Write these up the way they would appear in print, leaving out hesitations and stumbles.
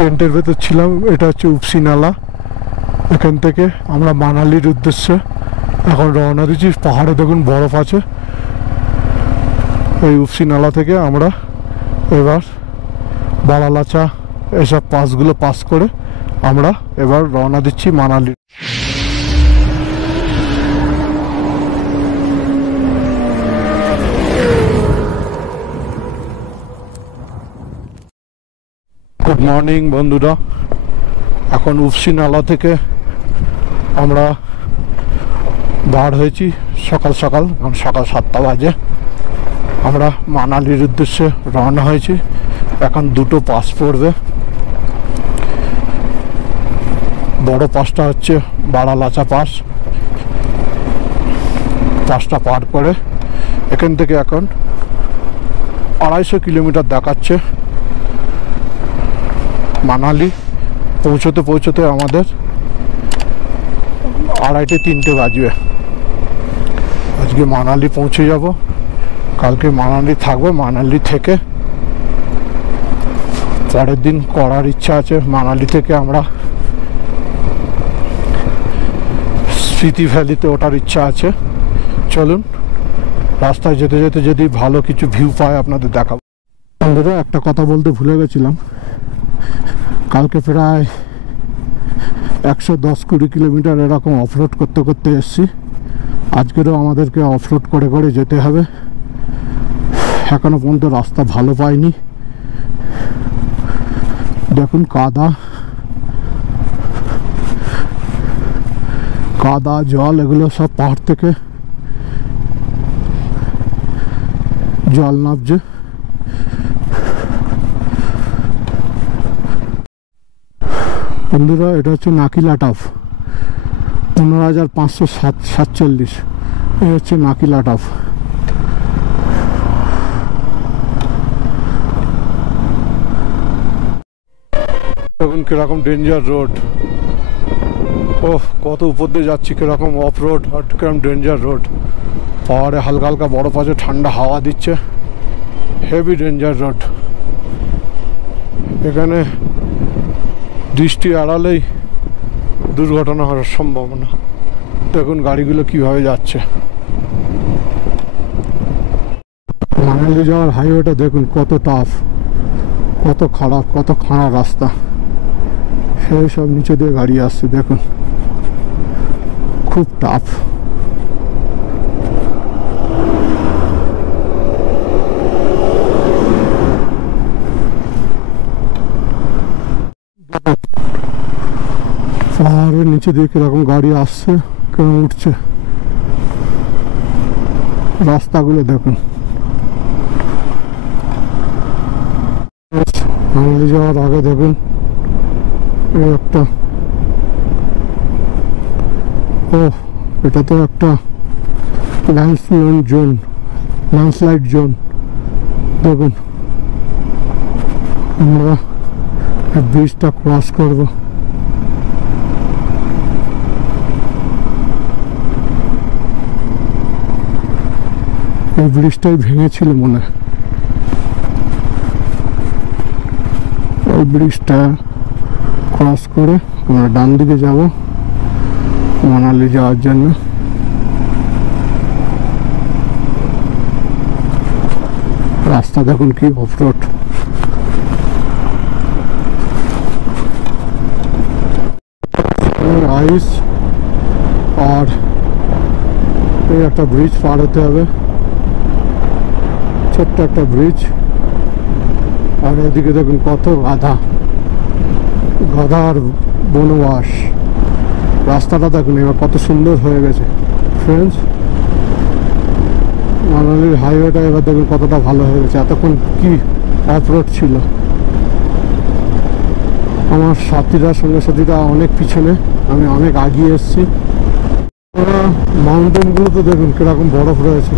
টেন্টের ভেতর ছিলাম। এটা হচ্ছে উপসি নালা। এখান থেকে আমরা মানালির উদ্দেশ্যে এখন রওনা দিচ্ছি। পাহাড়ে দেখুন বরফ আছে। এই উপসি নালা থেকে আমরা এবার বারালাচা এসব পাসগুলো পাস করে আমরা এবার রওনা দিচ্ছি মানালি। গুড মর্নিং বন্ধুরা। এখন উপসি নালা থেকে আমরা বার হয়েছি সকাল সকাল, সকাল 7টা বাজে। আমরা মানালির উদ্দেশ্যে রওনা হয়েছি। এখন দুটো পাস পড়বে। বড় পাসটা হচ্ছে বারালাচা পাস। পাসটা পার করে এখান থেকে এখন 250 কিলোমিটার দেখাচ্ছে মানালি। পৌঁছতে পৌঁছতে আমাদের 2:30-3টে বাজবে। আজকে মানালি পৌঁছে যাব, কালকে মানালি থাকবো। মানালি থেকে পরের দিন করার ইচ্ছা আছে। মানালি থেকে আমরা স্পিতি ভ্যালিতে ওঠার ইচ্ছা আছে। চলুন রাস্তায় যেতে যেতে যদি ভালো কিছু ভিউ পাই আপনাদের দেখাবো। বন্ধুরা, একটা কথা বলতে ভুলে গেছিলাম। কালকে প্রায় 110-20 কিলোমিটার এরকম অফরোড করতে করতে এসছি। আজকেরও আমাদেরকে অফরোড করে করে যেতে হবে। এখনো পর্যন্ত রাস্তা ভালো পাইনি। দেখুন কাদা কাদা জল, এগুলো সব পাহাড় থেকে জল নামছে। বন্ধুরা, এটা হচ্ছে নাকিলা টাফ, 15,547। এই হচ্ছে নাকিলা টাফ। দেখুন কিরকম ডেঞ্জার রোড। ওহ, কত উপর দিয়ে যাচ্ছি, কিরকম অফ রোড আর কিরকম ডেঞ্জার রোড। পাহাড়ে হালকা হালকা বরফ আছে, ঠান্ডা হাওয়া দিচ্ছে। Heavy danger road. এখানে দৃষ্টি এড়ালেই দুর্ঘটনা হওয়ার সম্ভাবনা। দেখুন গাড়িগুলো কিভাবে যাচ্ছে। মানালি যাওয়ার হাইওয়েটা দেখুন কত টাফ, কত খারাপ, কত খাড়া রাস্তা। সেই সব নিচে দিয়ে গাড়ি আসছে, দেখুন খুব টাফ। পাহাড়ের নিচে দিয়ে কিরকম গাড়ি আসছে, কেমন উঠছে। রাস্তাগুলো দেখুন। মানালি যাওয়ার আগে দেখুন এই একটা, ও এটা তো একটা ল্যান্ডস্লাইড জোন। দেখুন আমরা ব্রিজটা ক্রস করবো। এই ব্রিজটাই ভেঙেছিল মনে হয়। এই ব্রিজটা ক্রস করে আমরা ডান দিকে যাব মানালি যাওয়ার জন্য। রাস্তা দেখুন কি অফরোড। আইস আর এই একটা ব্রিজ পার হতে হবে, ছোট্ট একটা ব্রিজ। আর এদিকে দেখুন কত গাধার বনবাস। রাস্তাটা দেখুন এবার কত সুন্দর হয়ে গেছে ফ্রেন্ডস। মানালির হাইওয়েটা এবার দেখুন কতটা ভালো হয়ে গেছে। এতক্ষণ কি অফরোড ছিল। আমার সাথীরা অনেক পিছনে, আমি অনেক আগিয়ে এসেছি। মাউন্টেনগুলো তো দেখুন কিরকম বরফ রয়েছে,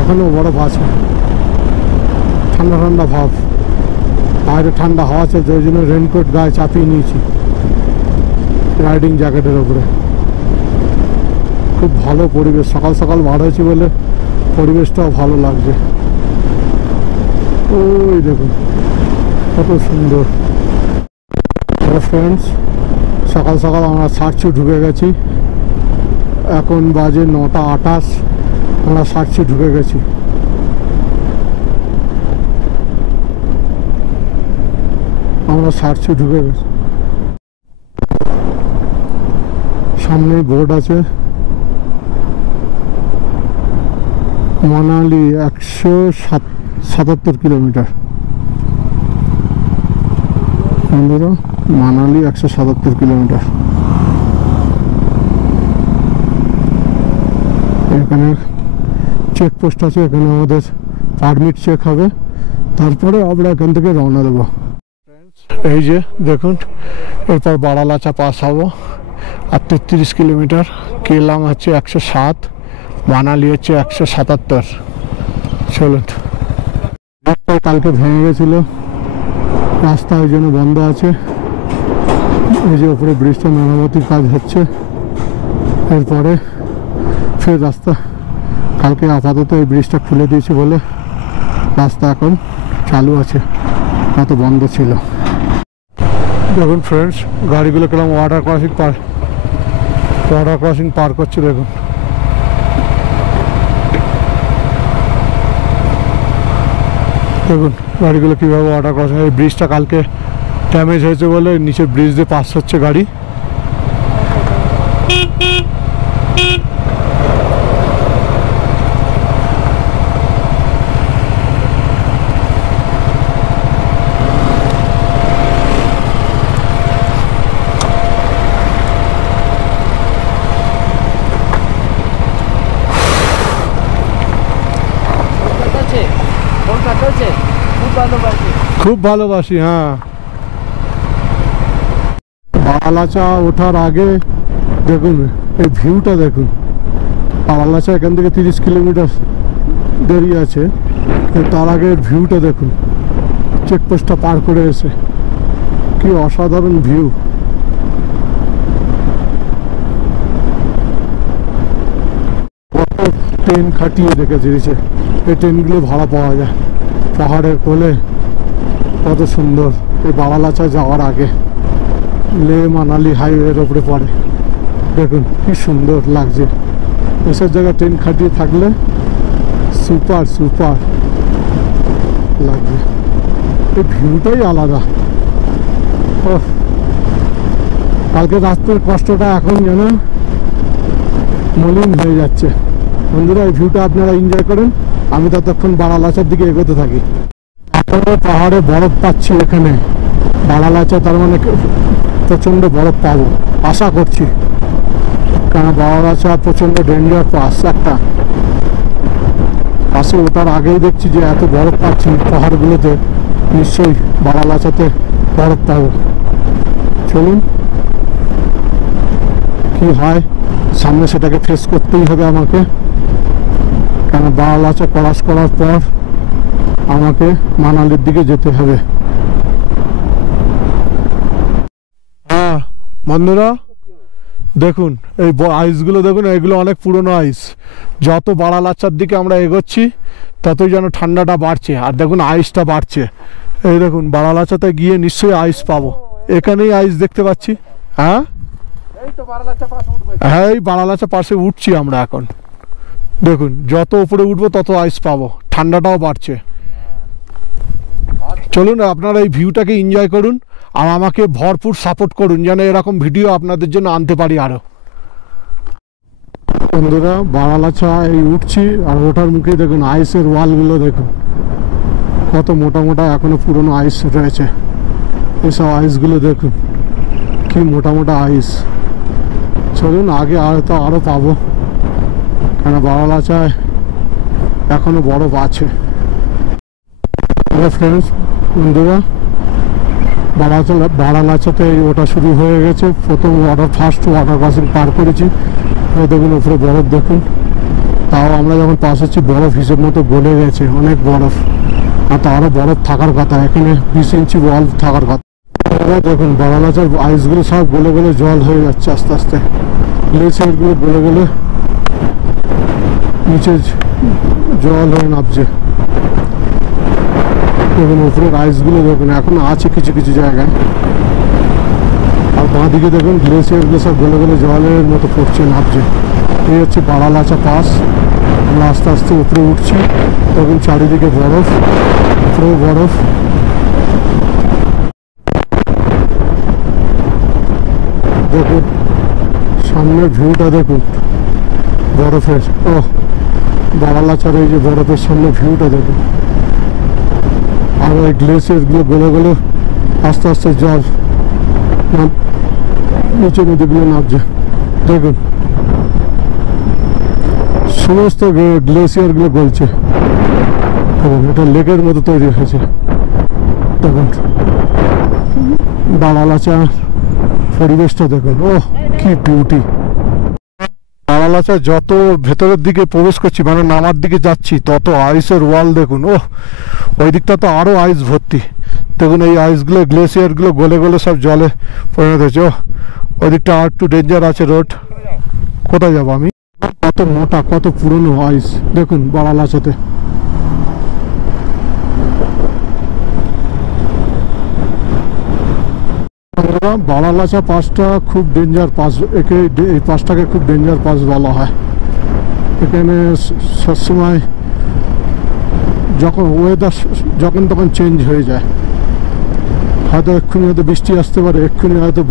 এখনও বরফ আছে। ঠান্ডা ঠান্ডা ভাব, বাইরে ঠান্ডা হাওয়া চলছে, ওই জন্য রেনকোট গায়ে চাপিয়ে নিয়েছি রাইডিং জ্যাকেটের ওপরে। খুব ভালো পরিবেশ, সকাল সকাল বার হয়েছি বলে পরিবেশটাও ভালো লাগছে। ওই দেখুন কত সুন্দর। ফ্রেন্ডস, সকাল সকাল আমরা সার্চে ঢুকে গেছি। এখন বাজে 9:28, আমরা সার্চে ঢুকে গেছি। সামনে বোর্ড আছে মানালি 177 কিলোমিটার। বন্ধুরা, মানালি 177 কিলোমিটার। এখানে চেকপোস্ট আছে, এখানে আমাদের পারমিট চেক হবে, তারপরে আমরা এখান থেকে রওনা দেবো। এই যে দেখুন, এরপর বারালাচা পাস হবো আর 33 কিলোমিটার। কেলাং হচ্ছে 107, মানালি হচ্ছে 177। চলুন, কালকে ভেঙে গেছিল রাস্তা, ওই জন্য বন্ধ আছে। এই যে উপরে ব্রিজটা মেরামতির কাজ হচ্ছে, এরপরে ফের রাস্তা। কালকে আপাতত এই ব্রিজটা খুলে দিয়েছে বলে রাস্তা এখন চালু আছে, না তো বন্ধ ছিল। দেখুন ফ্রেন্ডস, গাড়িগুলো কিরকম ওয়াটার ক্রসিং পার করছে। দেখুন গাড়িগুলো কীভাবে ওয়াটার ক্রসিং। এই ব্রিজটা কালকে ড্যামেজ হয়েছে বলে নিচের ব্রিজ দিয়ে পাস হচ্ছে গাড়ি। খুব ভালোবাসি। হ্যাঁ, বারালাচা ওঠার আগে দেখুন এই ভিউটা দেখুন। বারালাচা এখান থেকে 30 কিলোমিটার দেরি আছে, তার আগে ভিউটা দেখুন। চেকপোস্টটা পার করে এসে কি অসাধারণ ভিউ। ট্রেন খাটিয়ে রেখেছে, এই ট্রেনগুলো ভাড়া পাওয়া যায় পাহাড়ের কোলে। কত সুন্দর। এই বারালাচা যাওয়ার আগে লে মানালি হাইওয়ের ওপরে পড়ে, দেখুন কি সুন্দর লাগছে। এসব জায়গায় ট্রেন খাটিয়ে থাকলে সুপার লাগছে। এই ভিউটাই আলাদা। কালকে রাস্তার কষ্টটা এখন যেন মলিন হয়ে যাচ্ছে। বন্ধুরা, এই ভিউটা আপনারা এনজয় করেন, আমি ততক্ষণ বারালাচার দিকে এগোতে থাকি। পাহাড়ে বরফ পাচ্ছি এখানে বারালাচা, তার মানে প্রচন্ড বরফ পাবো আশা করছি, কারণ বারালাচা প্রচন্ড ডেঞ্জার পাস। একটা পাশে ওঠার আগেই দেখছি যে এত বরফ পাচ্ছি পাহাড়গুলোতে, নিশ্চয়ই বারালাচাতে বরফ পাবো। চলুন কি হয় সামনে, সেটাকে ফেস করতেই হবে আমাকে, কারণ বারালাচা ক্রস করার পর আমাকে মানালির দিকে যেতে হবে। হ্যাঁ বন্ধুরা, দেখুন এই আইসগুলো দেখুন, এগুলো অনেক পুরনো আইস। যত বারালাচার দিকে আমরা এগোচ্ছি ততই যেন ঠান্ডাটা বাড়ছে, আর দেখুন আইসটা বাড়ছে। এই দেখুন বারালাচাতে গিয়ে নিশ্চয়ই আইস পাবো। এখানেই আইস দেখতে পাচ্ছি। হ্যাঁ, এই বারালাচা পাশে উঠছি আমরা এখন। দেখুন যত উপরে উঠবো তত আইস পাবো, ঠান্ডাটাও বাড়ছে। চলুন আপনারা এই ভিউটাকে এনজয় করুন আর আমাকে ভরপুর সাপোর্ট করুন, যেন এরকম ভিডিও আপনাদের জন্য আনতে পারি আরও। বন্ধুরা, বারালাচা এই উঠছি, আর ওঠার মুখে দেখুন আইসের ওয়ালগুলো দেখুন কত মোটা মোটা এখনো পুরনো আইস রয়েছে। এসব আইসগুলো দেখুন কি মোটা মোটা আইস। চলুন আগে হয়তো আরও পাবো, কেন বারালাচায় এখনো বরফ আছে। ফ্রেন্ডস, বন্ধুরা, বারালাচাতে ওটা শুরু হয়ে গেছে। ফার্স্ট ওয়াটার ক্রসিং পার করেছি। দেখুন উপরে বরফ দেখুন, তাও আমরা যখন পাস হচ্ছি বরফ হিসেব মতো গলে গেছে, অনেক বরফ। আর তো আরও বরফ থাকার কথা, এখানে 20 ইঞ্চি বরফ থাকার কথা। দেখুন বারালাচার আইসগুলো সব গলে গলে জল হয়ে যাচ্ছে আস্তে আস্তে। লেগ সাইডগুলো গলে গলে নিচে জল হয়ে নামছে। দেখুন উপরের আইসগুলো দেখুন এখন আছে কিছু কিছু জায়গায়। আর বাঁদিকে দেখুন গ্লেসিয়ারগুলো সব গলে গলে জলের মতো পড়ছে, নামছে। এই হচ্ছে বারালাচা পাস। আমরা আস্তে আস্তে উপরে উঠছি। দেখুন চারিদিকে বরফ, উপরেও বরফ। দেখুন সামনের ভিউটা দেখুন বরফের। ও বারালাচার এই যে বরফের সামনে ভিউটা দেখুন। আর ওই গ্লেসিয়ারগুলো গলে গলে আস্তে আস্তে জল নিচে নদীগুলো নামছে। দেখুন সমস্ত গ্লেসিয়ারগুলো গলছে। দেখুন এটা লেকের মতো তৈরি হয়েছে। দেখুন বারালাচার পরিবেশটা দেখুন, ও কি বিউটি। বারালাচা যত ভেতরের দিকে প্রবেশ করছি, মানে নামার দিকে যাচ্ছি, তত আইসের ওয়াল দেখুন। ও ওই দিকটা তো আরও আইস ভর্তি। দেখুন এই আইসগুলো, গ্লেসিয়ারগুলো গলে গলে সব জলে পরিণত হয়েছে। ও ওই দিকটা আর একটু ডেঞ্জার আছে রোড। কোথায় যাবো আমি? কত মোটা, কত পুরনো আইস দেখুন বারালাচাতে। বারালাচা পাসটা খুব ডেঞ্জার পাস। একে এই পাসটাকে খুব ডেঞ্জার পাস বলা হয়। এখানে সবসময় যখন ওয়েদার যখন তখন চেঞ্জ হয়ে যায়, হয়তো এক্ষুনি হয়তো বৃষ্টি আসতে পারে, এক্ষুনি হয়তো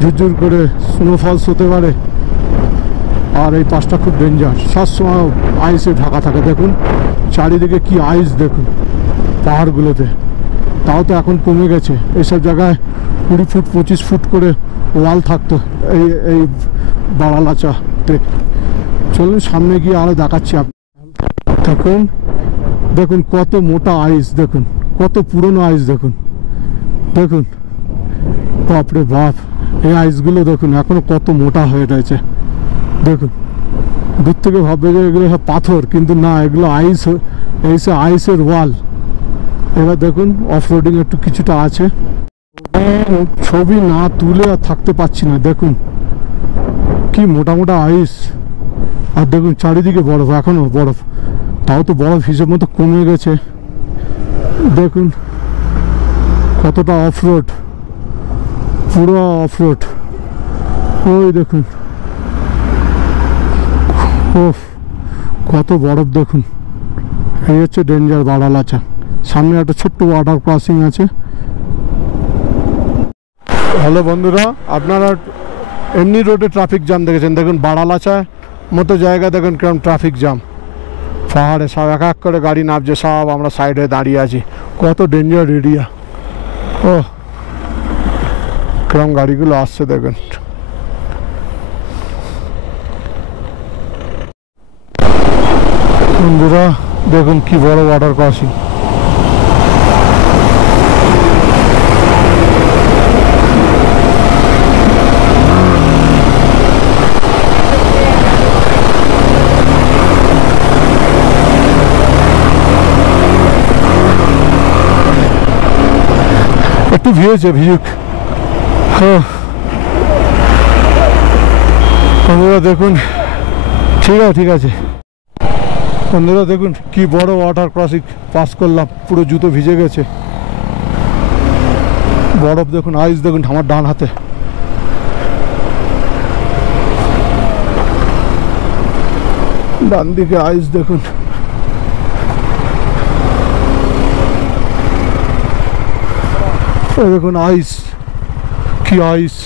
ঝুরঝুর করে স্নোফলস হতে পারে। আর এই পাসটা খুব ডেঞ্জার, সবসময় আইসে ঢাকা থাকে। দেখুন চারিদিকে কি আইস দেখুন পাহাড়গুলোতে। তাও তো এখন কমে গেছে। এইসব জায়গায় 20 ফুট 25 ফুট করে ওয়াল থাকতো এই বারালাচাতে। চলুন সামনে গিয়ে আরও দেখাচ্ছি। দেখুন দেখুন কত মোটা আইস, দেখুন কত পুরনো আইস দেখুন। দেখুন বাপরে বাপ, এই আইসগুলো দেখুন এখনো কত মোটা হয়ে রয়েছে। দেখুন দূর থেকে ভাববে যে এগুলো সব পাথর, কিন্তু না, এগুলো আইস, এইসব আইসের ওয়াল। এবার দেখুন অফ রোডিং একটু কিছুটা আছে। ছবি না তুলে আর থাকতে পারছি না। দেখুন কি মোটা মোটা আইস। আর দেখুন চারিদিকে বরফ, এখনো বরফ। তাও তো বরফ হিসেব মতো কমে গেছে। দেখুন কতটা অফ রোড, পুরো অফ রোড। ওই দেখুন ও কত বরফ দেখুন। এই হচ্ছে ডেঞ্জার বারালাচা। সামনে একটা ছোট্ট ওয়াটার ক্রসিং আছে। হ্যালো বন্ধুরা, আপনারা এমনি রোডে ট্রাফিক জ্যাম দেখেছেন। দেখুন বারালাচার মতো জায়গা দেখুন কিরকম ট্রাফিক জ্যাম। পাহাড়ে সব এক এক করে গাড়ি নামছে, সব আমরা সাইডে দাঁড়িয়ে আছি। কত ডেঞ্জার এরিয়া। ও কিরকম গাড়িগুলো আসছে দেখুন। বন্ধুরা দেখুন কি বড় ওয়াটার ক্রসিং। একটু ভিউছে ভিউক। বন্ধুরা দেখুন, ঠিক আছে বন্ধুরা দেখুন কি বড় ওয়াটার ক্রসিং পাস করলাম। পুরো জুতো ভিজে গেছে। বরফ দেখুন, আইস দেখুন আমার ডান হাতে। ডান দিকে আইস দেখুন। দেখুন আইস, কি আইস।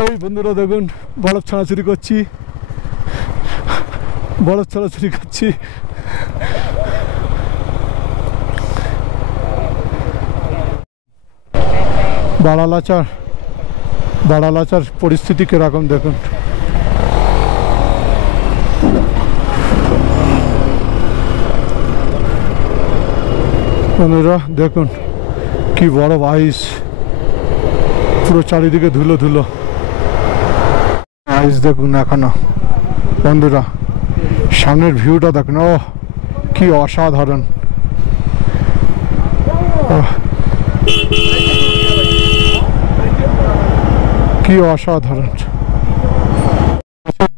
ওই বন্ধুরা দেখুন বরফ ছাড়াছড়ি করছি, বরফ ছাড়াছড়ি করছি। বারালাচার পরিস্থিতি কিরকম দেখুন। বন্ধুরা দেখুন কি বরফ, আইস, পুরো চারিদিকে ধুলো ধুলো আইস দেখুন এখনো। বন্ধুরা সামনের ভিউটা দেখুন, ও কি অসাধারণ। কি অসাধারণ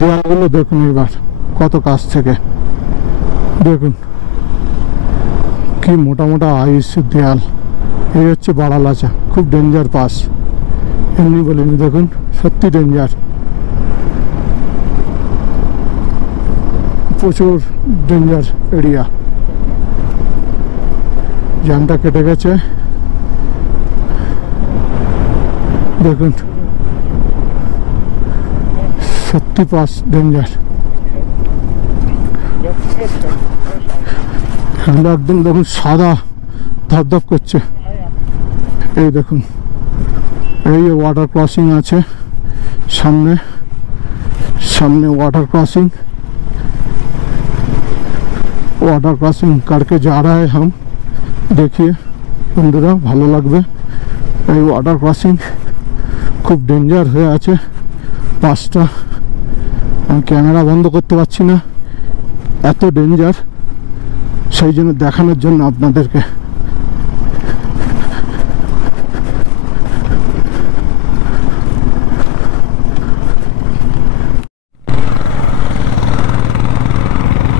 দেয়ালগুলো দেখুন এবার কত কাছ থেকে। দেখুন কি মোটা মোটা আইস দেয়াল। এই হচ্ছে বারালাচা, খুব ডেঞ্জার পাস। এমনি বলিনি, দেখুন সত্যি ডেঞ্জার, প্রচুর ডেঞ্জার এরিয়া। জ্যামটা কেটে গেছে দেখুন, সত্যি পাস ডেঞ্জার। একদম দেখুন সাদা ধপধপ করছে, এই দেখুন এই ওয়াটার ক্রসিং আছে সামনে, सामने वाटर क्रॉसिंग करके जा रहा है हम। देखिए बंधुरा भालो लागबे, এই ওয়াটার ক্রসিং খুব ডেঞ্জার হয়ে আছে পাঁচটা। আমি ক্যামেরা বন্ধ করতে পারছি না, এত ডেঞ্জার, সেই জন্য দেখানোর জন্য আপনাদেরকে।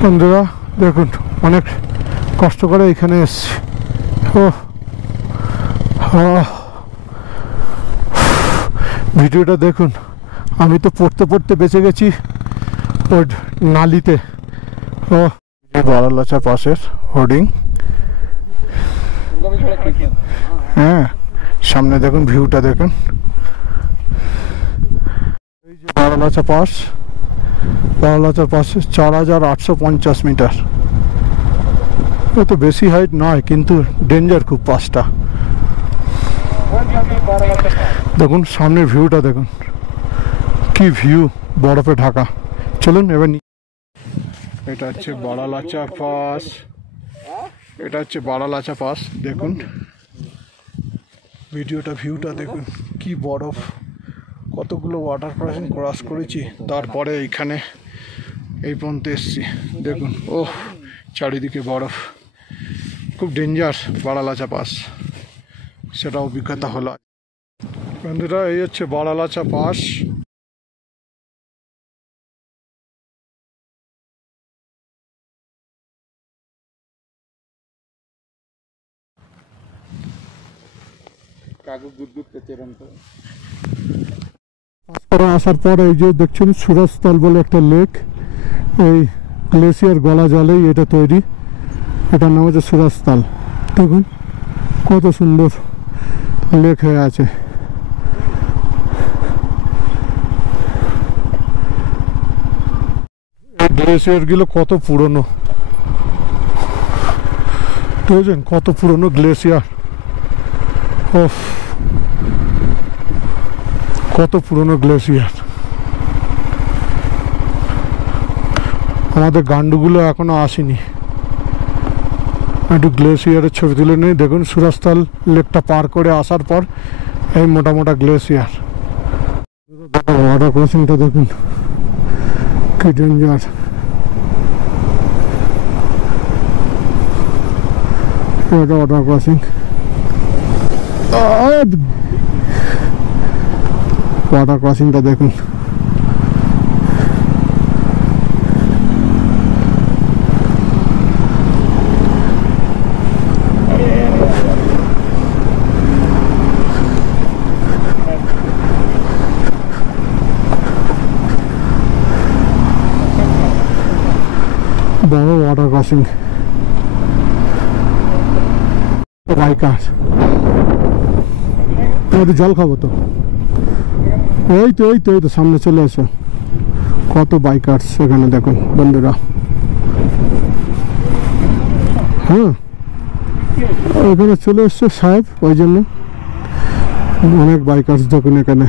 বন্ধুরা দেখুন অনেক কষ্ট করে এখানে এসেছি। ভিডিওটা দেখুন, আমি তো পড়তে পড়তে বেঁচে গেছি ওই নালিতে। বারালাচা পাশের হোর্ডিং, হ্যাঁ সামনে দেখুন ভিউটা দেখুন, এই যে বারালাচা পাস, বারালাচা পাশে 4850 মিটার। তো বেশি হাইট নয় কিন্তু ডেঞ্জার খুব পাসটা। দেখুন সামনের ভিউটা দেখুন, কি ভিউ, বরফে ঢাকা। চলুন এবার, এটা হচ্ছে বারালাচা পাস, এটা হচ্ছে বারালাচা পাস। দেখুন ভিডিওটা, ভিউটা দেখুন, কি বরফ, কতগুলো ওয়াটার ক্রসিং ক্রস করেছি, তারপরে এইখানে এই পর্যন্ত এসছি। দেখুন ও চারিদিকে বরফ, খুব ডেঞ্জার বারালাচা পাস, সেটা অভিজ্ঞতা হলো। বন্ধুরা এই হচ্ছে বারালাচা পাস। আসার পর এই যে দেখছেন সুরজতাল বলে একটা লেক, এই গ্লেসিয়ার গলা জলেই এটা তৈরি, এটার নাম হচ্ছে সুরজতাল। দেখুন কত সুন্দর লেক হয়ে আছে। গ্লেসিয়ার গুলো কত পুরনো, বুঝলেন কত পুরনো গ্লেসিয়ার, কত পুরনো গ্লেসিয়ার। আমাদের গান্ডুগুলো এখনো আসেনি, একটু গ্লেসিয়ারের ছবি তুলে নেই। দেখুন সুরজতাল লেকটা পার করে আসার পর এই মোটা মোটা গ্লেসিয়ার। ওয়াটার ক্রসিংটা দেখুন কি ডেঞ্জার, এটা ওয়াটার ক্রসিং। ওয়াটার ক্রসিংটা দেখুন, বড় ওয়াটার ক্রসিং। বাইকার একটু জল খাবো তো, ওই তো ওই তো ওই তো সামনে চলে এসো, কত বাইকার্স এখানে দেখুন বন্ধুরা। হ্যাঁ এখানে চলে এসছে সাহেব, ওই জন্য অনেক বাইকার্স দেখুন এখানে।